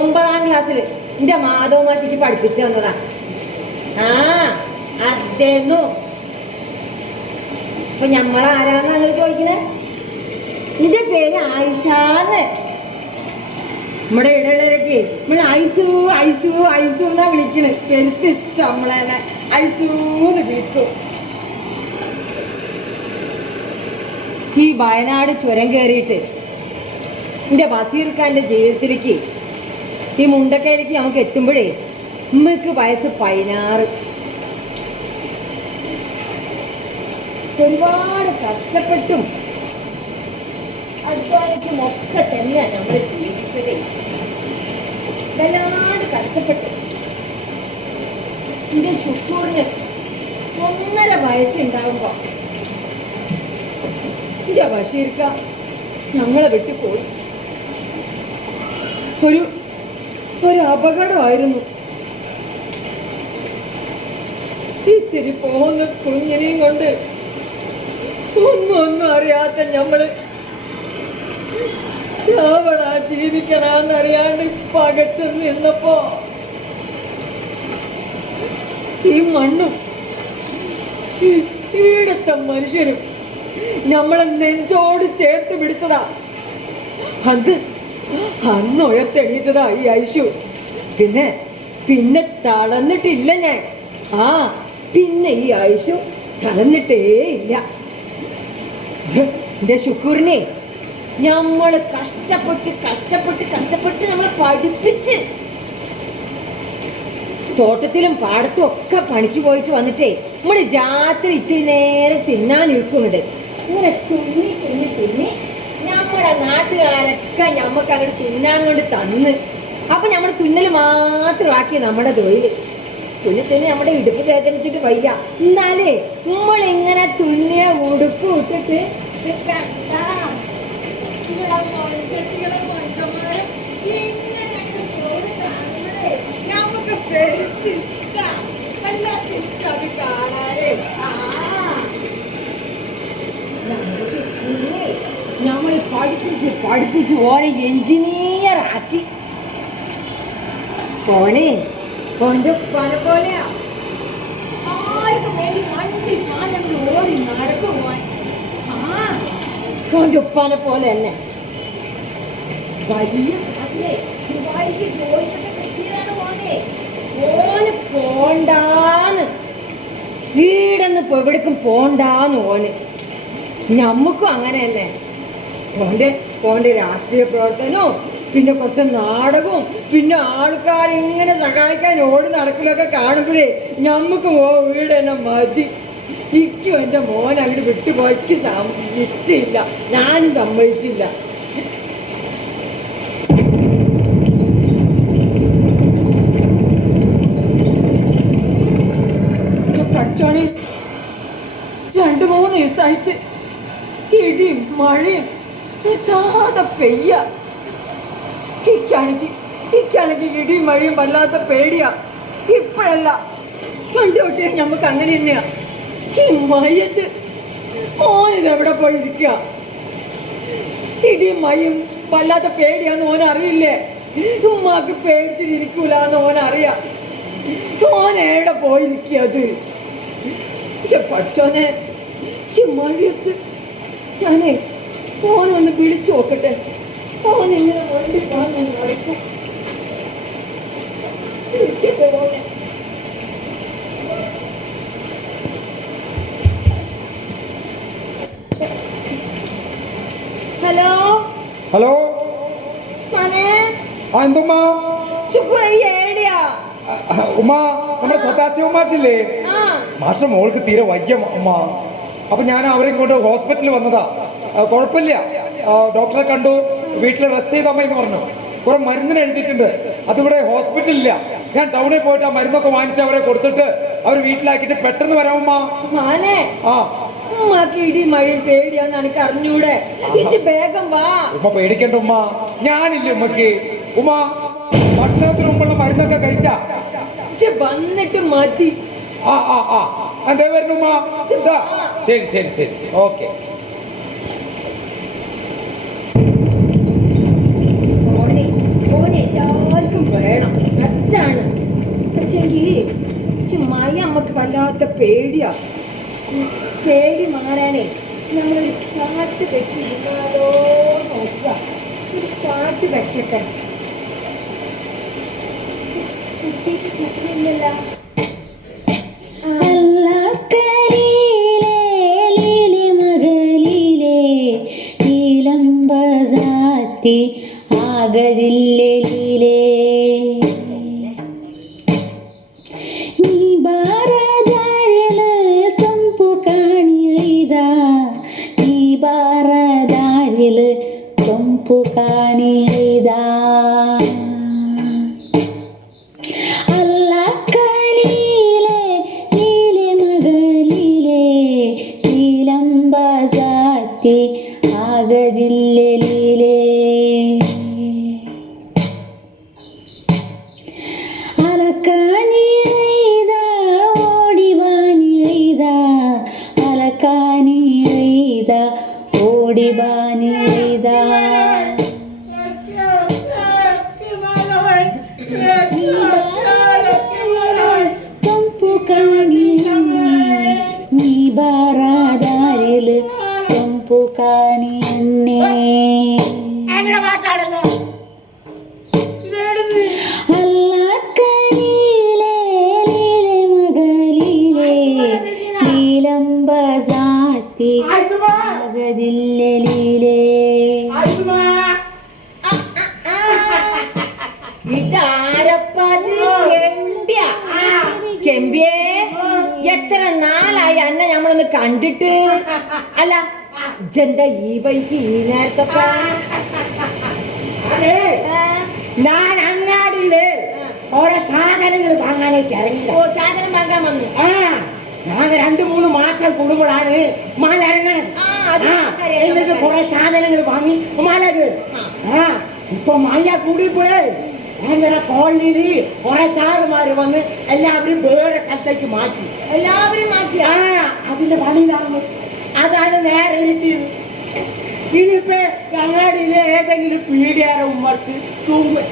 ഒമ്പതാം ക്ലാസ്സിൽ എന്റെ മാധവ മാഷിക്ക് പഠിപ്പിച്ചു തന്നതാ. ആ അതേന്നു. അപ്പൊ ഞമ്മളാരാന്ന് അങ്ങനെ ചോദിക്കണേ? എന്റെ പേര് ആയിഷാന്ന്. നമ്മുടെ ഇടയിലേക്ക് നമ്മൾ ഐസു ഐസു ഐസു എന്നാ വിളിക്കണേ. എനിക്ക് ഇഷ്ടം നമ്മളെ ഐസൂന്ന് വിളിക്കും. ഈ വയനാട് ചുരം കയറിയിട്ട് എന്റെ ബസീർ ഖാന്റെ ജീവിതത്തിലേക്ക് ഈ മുണ്ടക്കയിലേക്ക് നമുക്ക് എത്തുമ്പോഴേ ഉമ്മക്ക് വയസ്സ് പതിനാറ്. ഒരുപാട് കഷ്ടപ്പെട്ടും അധ്വാനിച്ചും ഒക്കെ തന്നെ നമ്മൾ ജീവിച്ചത്. വല്ലാണ്ട് കഷ്ടപ്പെട്ടു. എന്റെ ശുക്കൂറിന് ഒന്നര വയസ്സുണ്ടാകുമ്പോൾ എന്റെ ബഷീർക്ക ഞങ്ങളെ വിട്ടു പോയി ഒരു ഒരു അപകടമായിരുന്നു. ഇത്തിരി പോകുന്ന കുഞ്ഞിനെയും കൊണ്ട് ഒന്നും ഒന്നും അറിയാത്ത ഞമ്മൾ ചാവണ ജീവിക്കണന്നറിയാണ്ട് പകച്ചു നിന്നപ്പോ ഈ മണ്ണും ഈടത്തെ മനുഷ്യരും നമ്മളെ നെഞ്ചോട് ചേർത്ത് പിടിച്ചതാ. അന്ന് അന്ന് ഉയർത്തെണീറ്റതാ ഈ ഐശു. പിന്നെ പിന്നെ തളന്നിട്ടില്ല ഞാൻ. ആ പിന്നെ ഈ ഐശു തളർന്നിട്ടേ ഇല്ല എന്റെ ശുക്കൂറിനെ നമ്മൾ കഷ്ടപ്പെട്ട് കഷ്ടപ്പെട്ട് കഷ്ടപ്പെട്ട് നമ്മൾ പഠിപ്പിച്ച് തോട്ടത്തിലും പാടത്തും ഒക്കെ പണിക്ക് പോയിട്ട് വന്നിട്ടേ നമ്മൾ രാത്രി ഇത്തിരി നേരം തിന്നാൻ ഇരിക്കുന്നുണ്ട് ഇങ്ങനെ തുന്നി തുന്നി തുന്നി നമ്മുടെ നാട്ടുകാരൊക്കെ നമുക്ക് അങ്ങോട്ട് തിന്നാൻ കൊണ്ട് തന്ന്. അപ്പൊ നമ്മൾ തുന്നൽ മാത്രമാക്കി നമ്മുടെ തൊഴിൽ തുന്നി തുന്നി നമ്മുടെ ഇടുപ്പ് വേദനിച്ചിട്ട് വയ്യ. എന്നാലേ നമ്മൾ ഇങ്ങനെ തുന്നിയ ഉടുപ്പ് ഇട്ടിട്ട് നമുക്ക് പെരുത്തിഷ്ടാ. വല്ലാത്ത ഇഷ്ടാ അത് കാണാനേ. ആ. നമ്മുടെ ശുക്കൂറിനെ നമ്മൾ പഠിപ്പിച്ച് പഠിപ്പിച്ച് ഓനെ എഞ്ചിനീയർ ആക്കി. പോനെ ഓന്റെ പല പോലെയാ. ആർക്കും ആ പോലെ തന്നെ. വലിയ ഓനെ. പോണ്ടാന്ന്. വീടെന്ന് എവിടേക്കും പോണ്ടാന്ന് ഓന്. ഞമ്മക്കും അങ്ങനെ ഓന്റെ ഓന്റെ രാഷ്ട്രീയ പ്രവർത്തനവും പിന്നെ കുറച്ച് നാടകവും പിന്നെ ആൾക്കാരിങ്ങനെ സഹായിക്കാൻ ഓടി നടക്കലൊക്കെ കാണുമ്പോഴേ ഞമ്മക്ക് ഓ വീട് തന്നെ മതി. ഇക്കും എന്റെ മോൻ അങ്ങോട്ട് വിട്ടുപോയിക്ക് ഇഷ്ടമില്ല ഞാനും സമ്മതിച്ചില്ല. പഠിച്ചോണേ. രണ്ടു മൂന്ന് ദിവസമായിട്ട് ഇടിയും മഴയും നിർത്താതെ പെയ്യ. ഇക്കാണെങ്കിൽ ഇക്കാണെങ്കിൽ ഇടിയും മഴയും വല്ലാത്ത പേടിയാ. ഇപ്പോഴല്ല. കണ്ടുകൊട്ടിയാ നമുക്ക് അങ്ങനെ തന്നെയാ. ഈ മയത്ത് ഓനിത് എവിടെ പോയിരിക്കുക ഇടിയും മഴയും വല്ലാത്ത പേടിയാന്ന് ഓൻ അറിയില്ലേ ഉമ്മാക്ക് പേടിച്ചിട്ടിരിക്കൂലെന്ന് ഓൻ അറിയാം ഓൻ എവിടെ പോയിരിക്കത് പഠിച്ചോനെ മഴയത്ത് ഞാനേ ഓനൊന്ന് വിളിച്ചു നോക്കട്ടെ. ഓൻ ഇങ്ങനെ വണ്ടി നടക്കും. ഓനെ ഹലോ? ഹലോ? ആ എന്തുമ്മ? ഉമ്മ നമ്മുടെ സദാശിവ മാഷില്ലേ? ആ. മാഷിന്റെ മോൾക്ക് തീരെ വയ്യ ഉമ്മ. അപ്പൊ ഞാൻ അവരെ ഇങ്ങോട്ട് ഹോസ്പിറ്റലിൽ വന്നതാ. കുഴപ്പമില്ല. ഡോക്ടറെ കണ്ടു. വീട്ടിൽ റെസ്റ്റ് ചെയ്താൽ മതി എന്ന് പറഞ്ഞു. കുറെ മരുന്നിന് എഴുതിയിട്ടുണ്ട്. അതിവിടെ ഹോസ്പിറ്റലില്ല ഞാൻ ടൗണിൽ പോയിട്ട് ആ മരുന്നൊക്കെ വാങ്ങിച്ച് അവരെ കൊടുത്തിട്ട് അവർ വീട്ടിലാക്കിയിട്ട് പെട്ടെന്ന് വരാം ഉമ്മ. മോനെ. ആ. ഉമ്മാക്ക് ഇടി മഴയും പേടിയാന്ന് എനിക്ക് അറിഞ്ഞൂടെ. ഇച്ച് വേഗം വാ. ഉമ്മ പേടിക്കണ്ട ഉമ്മ. ഞാനില്ല ഉമ്മക്ക്. ഉമ്മ ഭക്ഷണത്തിന് മുമ്പുള്ള മരുന്നൊക്കെ കഴിച്ച? വന്നിട്ട് മതി. ആ ആ ആ. എന്തേ വരുന്നു ഉമ്മ. ശരി ശരി ശരി. ഓക്കെ മോനെ മോനെ എല്ലാവരും പേടിയാ. ഉം, പേടി മാറാനേ നമ്മളൊരു പാട്ട് വെച്ചിരുന്നാലോ നോക്കുക. ഒരു പാട്ട് വെക്കട്ടെ കുട്ടിക്ക് കുട്ടിയില്ലല്ലോ അല്ലക്കരയിലെ ലീലി മകളിലെ നീലംബസാത്തി ആകതില്ലേ mampukan മാലാരങ്ങൾ. എന്നിട്ട് കുറെ സാധനങ്ങൾ വാങ്ങി. മാലാക്ക് ആ ഇപ്പൊ മാല കൂടിപ്പോയേ. അങ്ങനെ കോളനിയിൽ കുറെ ചാറുമാര് വന്ന് എല്ലാവരും വേറെ സ്ഥലത്തേക്ക് മാറ്റി. എല്ലാവരും മാറ്റി ആ അതിന്റെ പണി നടന്നു. അതാണ് നേരെ ഇരുത്തിയത്. ഇനിയിപ്പോ അങ്ങാടിയിലെ ഏതെങ്കിലും പീഡിയാരെ ഉമ്മർക്ക് തൂങ്ങ്.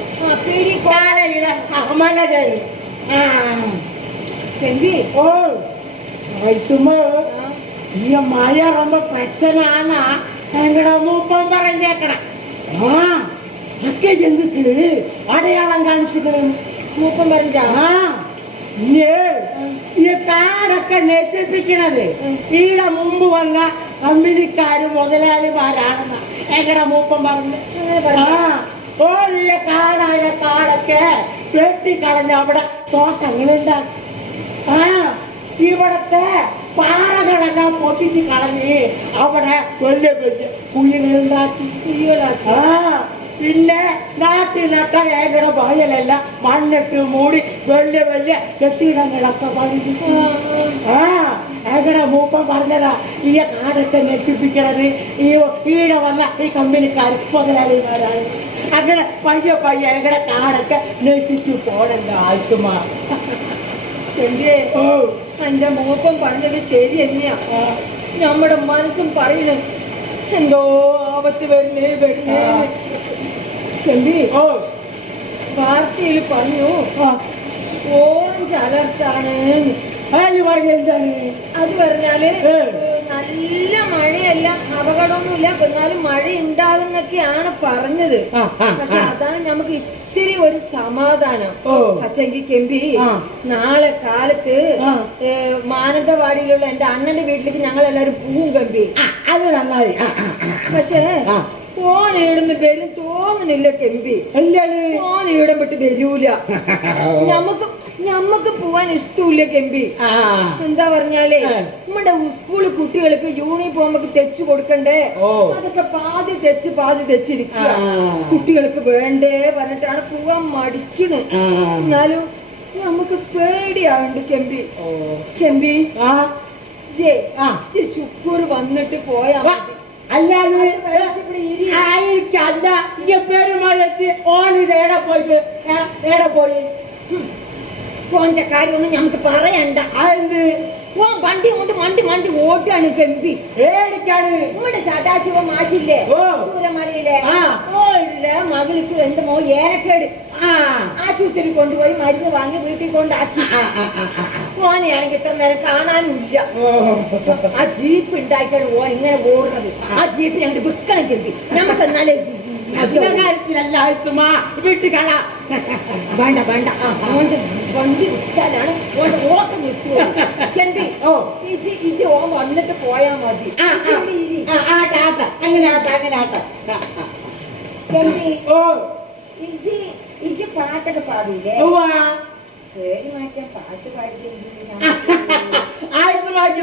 പീഡിക്കാരയിലെ അഹമ്മല കയറി ആ. ഓ മരിച്ചുമ്പോ ഈ മഴ ரொம்ப പ്രശ്നമാണ് എങ്ങടെ മൂപ്പം പറഞ്ഞേക്കണം ആ ഒക്കെ ജന്തുക്കള് അടയാളം കാണിച്ചിക്കണ് മൂപ്പം പറഞ്ഞാ ആ ഇനി ഈ കാടൊക്കെ നശിപ്പിക്കണത് ഈടെ മുമ്പ് വന്ന കമ്പനിക്കാര് മുതലാളിമാരാണെന്ന് എങ്ങടെ മൂപ്പം പറഞ്ഞു അങ്ങനെ ആ പറഞ്ഞു ഓടിയ കാടായ കാടൊക്കെ വെട്ടിക്കളഞ്ഞ് അവിടെ തോട്ടങ്ങളുണ്ടാക്കി ആ ഇവിടത്തെ പാറകളെല്ലാം പൊട്ടിച്ച് കളഞ്ഞ് അവിടെ വലിയ വലിയ കുഴികളുണ്ടാക്കി. കുഴികളാക്കി ആ പിന്നെ നാട്ടിലൊക്കെ ഏകട വയലെല്ലാം മണ്ണിട്ട് മൂടി വലിയ വലിയ കെട്ടിടങ്ങളൊക്കെ പണിഞ്ഞു ആ ഏകട മൂപ്പൻ പറഞ്ഞതാ ഈ കാടൊക്കെ നശിപ്പിക്കണത്. ഈ ഈടെ വന്ന ഈ കമ്പനിക്കാർ മുതലാളിമാരാണ്. അങ്ങനെ പയ്യെ പയ്യ ഏകട കാടൊക്കെ നശിച്ചു പോകണ്ട ആത്മാ കെമ്പിയെ ഓ. എന്റെ മൂപ്പം പറഞ്ഞത് ശരി തന്നെയാ. നമ്മുടെ മനസ്സും പറയണം എന്തോ ആപത്ത് വരുന്നേ വരുന്നേ കെമ്പി ഓ. പാർട്ടിയിൽ പറഞ്ഞു ഓറഞ്ച് അലർട്ടാണ് എന്താണ്? അത് പറഞ്ഞാൽ നല്ല മഴയല്ല അപകടമൊന്നുമില്ല എന്നാലും മഴ ഉണ്ടാകുന്നൊക്കെയാണ് പറഞ്ഞത്. പക്ഷെ അതാണ് നമുക്ക് ഇത്തിരി ഒരു സമാധാനം. പക്ഷെങ്കിൽ കെമ്പി നാളെ കാലത്ത് മാനന്തവാടിയിലുള്ള എന്റെ അണ്ണന്റെ വീട്ടിലേക്ക് ഞങ്ങൾ എല്ലാരും പോവും കമ്പി. അത് നന്നായി. പക്ഷേ. ഫോൺ ഇടുന്ന് വരും തോന്നുന്നില്ല കെമ്പി. എല്ലാണ് ഫോൺ ഇവിടെ വിട്ട് വരൂല. ഞമ്മക്ക് ഞമ്മക്ക് പോവാൻ ഇഷ്ടമില്ല കെമ്പി. എന്താ പറഞ്ഞാലേ നമ്മുടെ സ്കൂൾ കുട്ടികൾക്ക് യൂണിഫോം ഒക്കെ തെച്ചു കൊടുക്കണ്ടേ? അതൊക്കെ പാതി തെച്ച് പാതി തെച്ചിരിക്കുക. കുട്ടികൾക്ക് വേണ്ടേ പറഞ്ഞിട്ടാണ് പോവാൻ മടിക്കണ്. എന്നാലും നമുക്ക് പേടിയാവുണ്ട് കെമ്പി. ഓ. കെമ്പി. ജേ ആ. ശുക്കൂർ വന്നിട്ട് പോയാ അല്ലാതെ. ആയിരിക്കല്ല ഈ പോയിട്ട്? പോയി? ഓന്റെ കാര്യമൊന്നും ഞമ്മക്ക് പറയണ്ട. അതെന്ത്? ഓൻ വണ്ടി കൊണ്ട് വണ്ടി വണ്ടി ഓട്ടാണ് കെമ്പി ഏടിക്കാണ് നമ്മുടെ സദാശിവ മാഷില്ലേ? ഓ. ചൂരമലയിലെ. ഓളുടെ മകൾക്ക് എന്റെ മോ ഏനക്കേട് ആ. ആശുപത്രി കൊണ്ടുപോയി മരുന്ന് വാങ്ങി വീട്ടിൽ കൊണ്ടാക്കി. ഓനെയാണെങ്കിൽ ഇത്ര നേരം കാണാനില്ല. ഓ. ആ ജീപ്പ് ഉണ്ടായിട്ടാണ് ഓ ഇങ്ങനെ ഓടുന്നത്. ആ. ജീപ്പ് ഞങ്ങൾ വിൽക്കണം കരുതി നമുക്ക് എന്നാലേ അതിന്റെ കാര്യത്തിലല്ല വേണ്ട വേണ്ട. വണ്ടി വിട്ടാലാണ് ഓട്ടം നിൽക്കുക ഇജി ഇജി ഓ വന്നിട്ട് പോയാ മതി. അങ്ങനെ ആട്ടെ അങ്ങനെ ആട്ടെ. ആ. ഓ. ഇജി ഇജി പാട്ടൊക്കെ പാടില്ലേ. പേര് മാറ്റാൻ പാട്ട് പാടില്ലെങ്കിൽ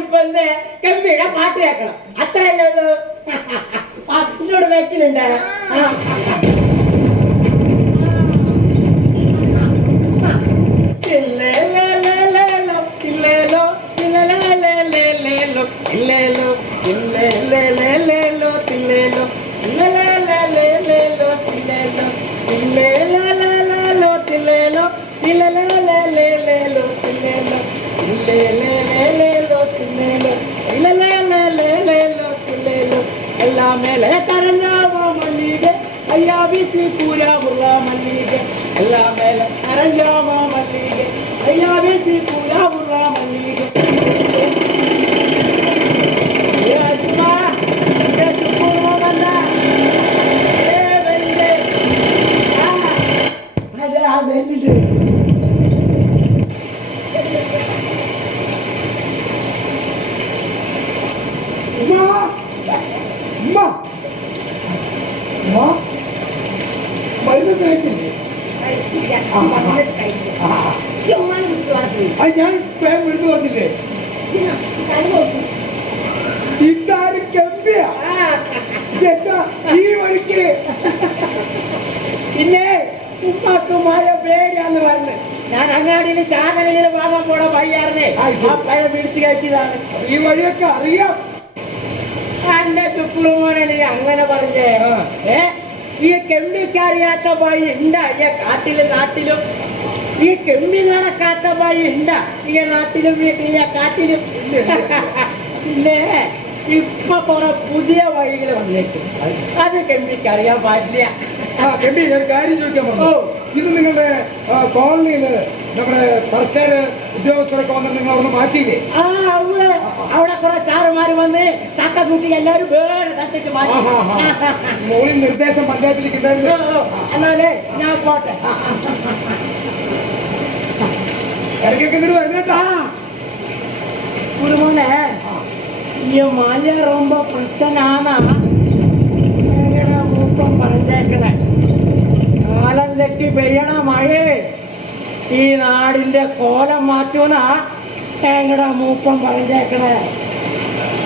ഇപ്പല്ലേ ഗംഭീര പാട്ട് കേൾക്കണം. അത്രയല്ലേ ഉള്ളൂ. പാട്ടിനോട് ഇന്നോട് எல்லாமே கரஞ்சாவா மல்லிகை ஐயா விசி பூரா உருளா மல்லிகை எல்லாமே ஐயா மாமல்லிகை ஐயா வீசி பூயாவும் കമ്പിയാ ഇതെന്താ? ഈ വഴിക്ക്. പിന്നെ ഉമ്മാക്കുമായ പേരാന്ന് പറഞ്ഞു. ഞാൻ അങ്ങാടിയിൽ ചാനലിൽ വാങ്ങാൻ പോണ പയ്യായിരുന്നേ ആ, പഴം പിടിച്ചു കയറ്റിയതാണ്. ഈ വഴിയൊക്കെ അറിയാം. എന്റെ ശുക്രുമോനെ നീ അങ്ങനെ പറഞ്ഞേ. ഏ? ഈ കെമ്മിക്കറിയാത്ത വഴി ഉണ്ടാ ഈ കാട്ടിലും നാട്ടിലും. ഈ കെമ്മി നടക്കാത്ത വഴി ഉണ്ടാ ഈ നാട്ടിലും ഈ കാട്ടിലും. പിന്നെ ഇപ്പൊ കുറെ പുതിയ വഴികൾ വന്നേക്കും. അത് കെമ്പിക്ക് അറിയാൻ പാടില്ല. ആ കെമ്പി ഒരു കാര്യം ചോദിക്കാൻ പറഞ്ഞു ഇത് നിങ്ങളുടെ കോളനിയിൽ നമ്മുടെ സർക്കാർ ഉദ്യോഗസ്ഥരൊക്കെ വന്ന് നിങ്ങൾ അവിടെ മാറ്റിയില്ലേ? ആ അവിടെ അവിടെ കുറെ ചാറുമാര് വന്ന് തക്ക കൂട്ടി എല്ലാരും വേറെ തട്ടിട്ട് മാറ്റി. മോളിൽ നിർദ്ദേശം പഞ്ചായത്തിലേക്ക് ഉണ്ടായിരുന്നു. എന്നാലേ ഞാൻ പോട്ടെ. ഇടയ്ക്കൊക്കെ ഇങ്ങോട്ട് വരുന്നേട്ടാ കുടുമോനെ ഈ മഴ ரொம்ப പ്രശ്നാന്ന എങ്ങനെ മൂപ്പം പറഞ്ഞേക്കണേ കാലം തെറ്റി പെയ്യണ മഴ ഈ നാടിന്റെ കോലം മാറ്റൂന്ന എങ്ങടെ മൂപ്പം പറഞ്ഞേക്കണേ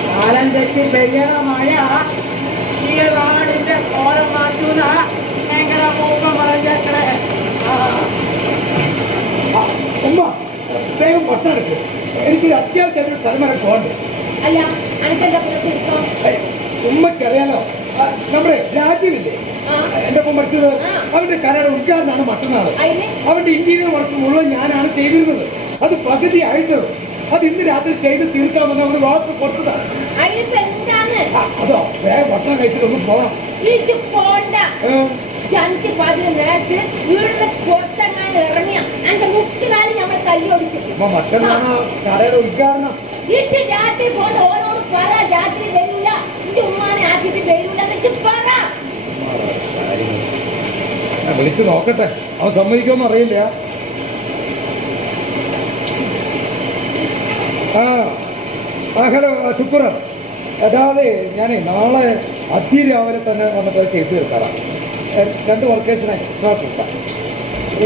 കാലം തെറ്റി പെയ്യണ മഴ ഈ നാടിന്റെ കോലം മാറ്റൂന്ന എങ്ങടെ മൂപ്പം പറഞ്ഞേക്കണേ ആ ആ, ഉമ്മ വേഗം ഭക്ഷണം എടുക്കും എനിക്കൊരു അത്യാവശ്യം ഒരു സ്ഥലം വരെ പോകണ്ടേ അല്ല അനക്കെന്താ പുറത്തെടുത്തോ ഏയ്, ഉമ്മയ്ക്കറിയാലോ. ആ, നമ്മുടെ രാജീവില്ലേ? ആ. എന്റെ ഒപ്പം പഠിച്ചത്. അവന്റെ കരയുടെ ഉദ്ഘാടനമാണ് മറ്റന്നാൾ. അവന്റെ ഇന്ത്യയിൽ വർക്ക് മുഴുവൻ ഞാനാണ് ചെയ്തിരുന്നത്. അത് പകുതി ആയിട്ടുള്ളൂ അത് ഇന്ന് രാത്രി ചെയ്ത് തീർക്കാമെന്ന് അവന് വാക്ക് കൊടുത്തതാണ്. അതോ വേറെ ഭക്ഷണം കഴിച്ചിട്ട് ഒന്ന് പോകണം ചന്തി പതിന് നേരത്ത് വീടിന് പുറത്തെങ്ങാൻ ഇറങ്ങിയ എന്റെ മുട്ടുകാലി നമ്മൾ കല്ല് ഒടിക്കും. ഉമ്മ മറ്റന്നാണ് കരയുടെ ഉദ്ഘാടനം ഈ രാത്രി വിളിച്ചു നോക്കട്ടെ. അവൻ സമ്മതിക്കുമെന്ന് അറിയില്ല. ആ ആ ഹലോ ശുക്ര അതാതെ ഞാനേ നാളെ അതിരാവിലെ തന്നെ വന്നിട്ട് അത് ചെയ്തു തീർക്കാറാണ് രണ്ട് വർക്കേഴ്സിനെ എക്സ്ട്രാ കൂട്ടാം.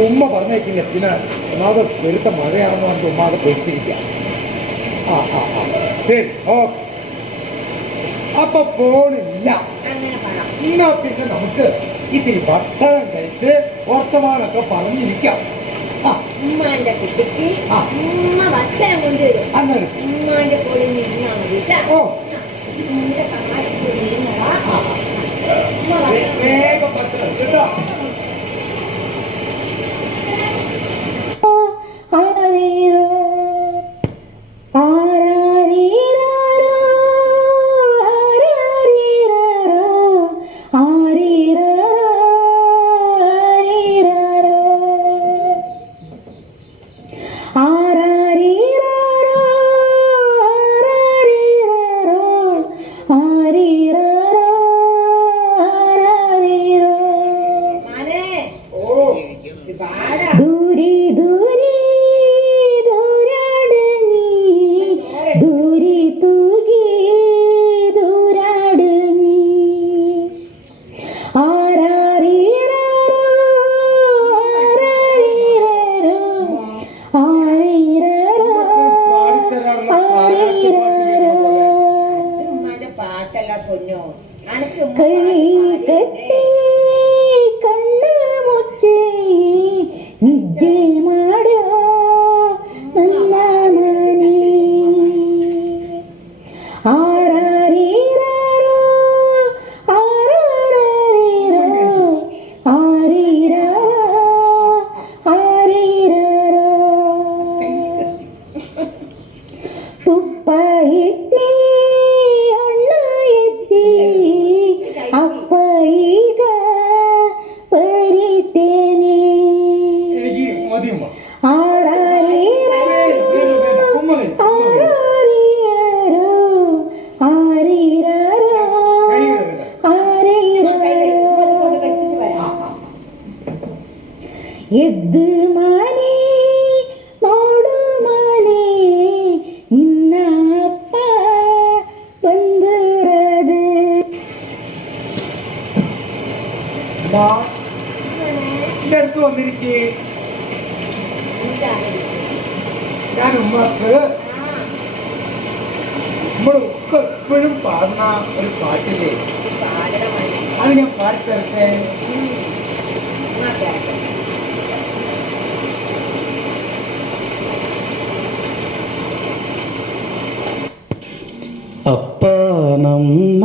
ഉമ്മ പറഞ്ഞേക്കില്ല പിന്നെ ഒന്നാമത് പെരുത്ത മഴയാണെന്ന് പറഞ്ഞിട്ട് ഉമ്മ അത് പൊയ്ത്തിരിക്കുക ആ ആ ആ. ശരി ഓക്കെ അപ്പൊ പറ എന്നാ പിന്നെ നമുക്ക് ഇത്തിരി ഭക്ഷണം കഴിച്ച് വർത്തമാനൊക്കെ പറഞ്ഞിരിക്കാം. ഉമ്മാന്റെ കുട്ടിക്ക്. ഉമ്മ ഭക്ഷണം കൊണ്ടുവരും. ഉമ്മാന്റെ കൂടെ നിന്നാ മതി. ഓ. ഉമ്മ ഭക്ഷണം കേട്ടോ தான் இந்த இடத்துக்கு வந்திருக்கு யார் உமாக்கு നമ്മുടെ ഒക്കെ എപ്പോഴും പാടുന്ന ഒരു പാട്ടില്ലേ അത് ഞാൻ പാടിത്തരട്ടെ അപ്പ നമ്മ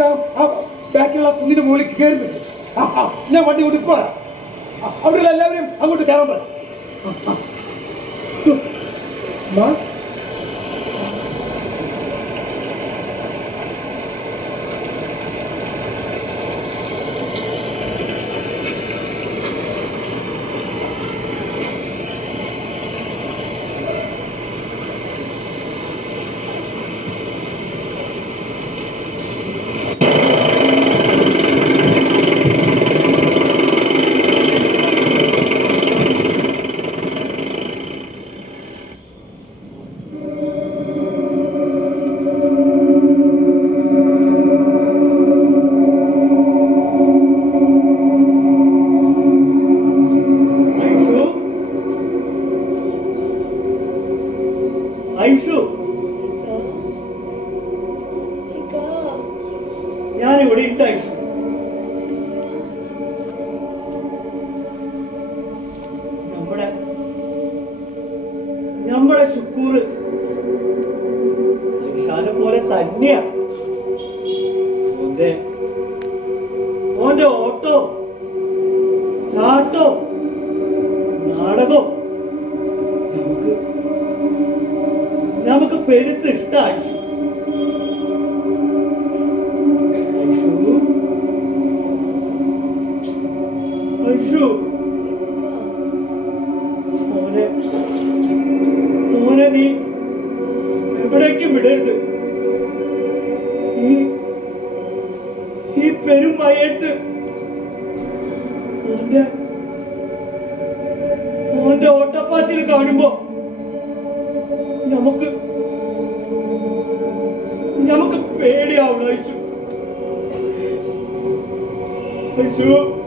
നോക്കിയിട്ട് ആ ബാക്കിലുള്ള കുന്നിന്റെ മുകളിൽ കയറുന്നു ഞാൻ വണ്ടി കൊണ്ട് ഇപ്പോൾ അവരുടെ എല്ലാവരും അങ്ങോട്ട് കയറാൻ പറ. Yeah. Thanks,